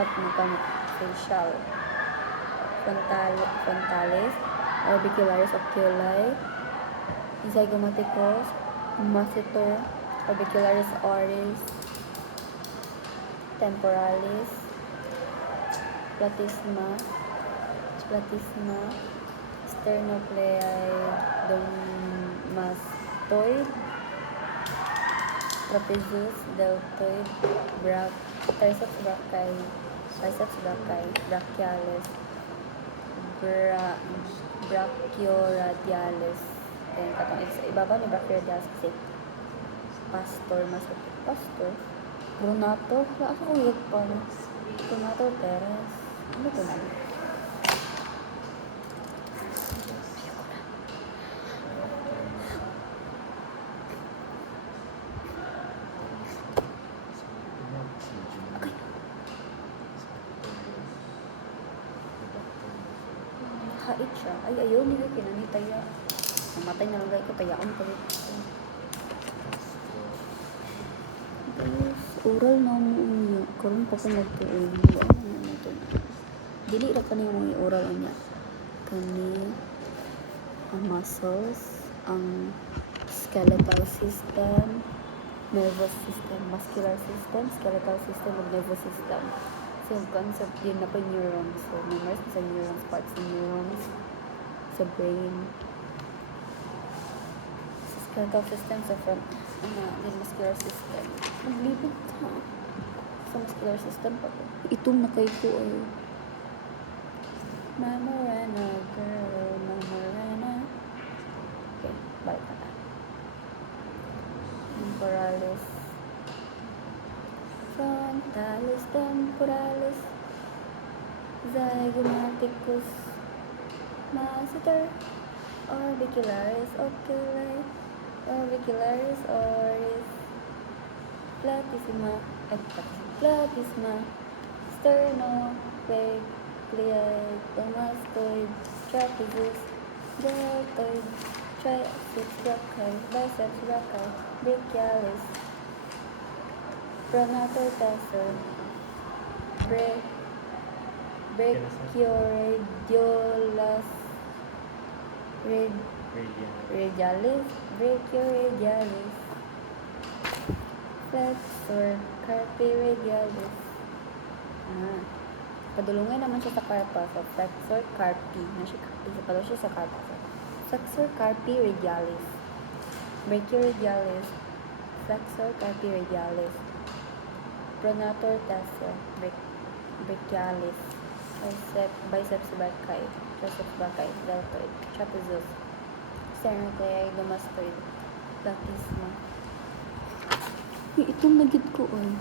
facial, frontalis, orbicularis oculi, zygomaticus, masseter, orbicularis oris, temporalis, platysma, sternocleidomastoid, trapezius, deltoid, triceps brachii, brachialis, brachioradialis. Then katong sa ibabaw ni brachioradialis kasi pastor pronator ako yun pa pronator teres ano to na hait siya ay ayaw nila kinanitaya namatay na lang ko tayaon pa rin oral na mo umiyak karon pa ko nagtuon dili ra kani mo oral niya kani ang muscles ang skeletal system nervous system muscular system skeletal system ug nervous system so concept din na pa neurons so members sa neurons parts ng neurons sa brain sa skeletal system sa front din muscular system naglibig ka sa muscular system pa ko itong nakay ko ay Mamorena girl Mamorena okay balik na temporalis frontalis temporalis zygomaticus masseter orbicularis oculi orbicularis oris platysma sternocleidomastoid trapezius deltoid triceps brachii biceps brachii brachialis pronator tarsal brachioradialis brachioradialis flexor carpi radialis padulungan naman siya sa carpa so flexor carpi isa pala siya sa carpa so flexor carpi radialis brachioradialis flexor carpi radialis pronator tarsal brachialis biceps brachii triceps brachii deltoid trapezius sternocleidomastoid platysma itong nagid ko ay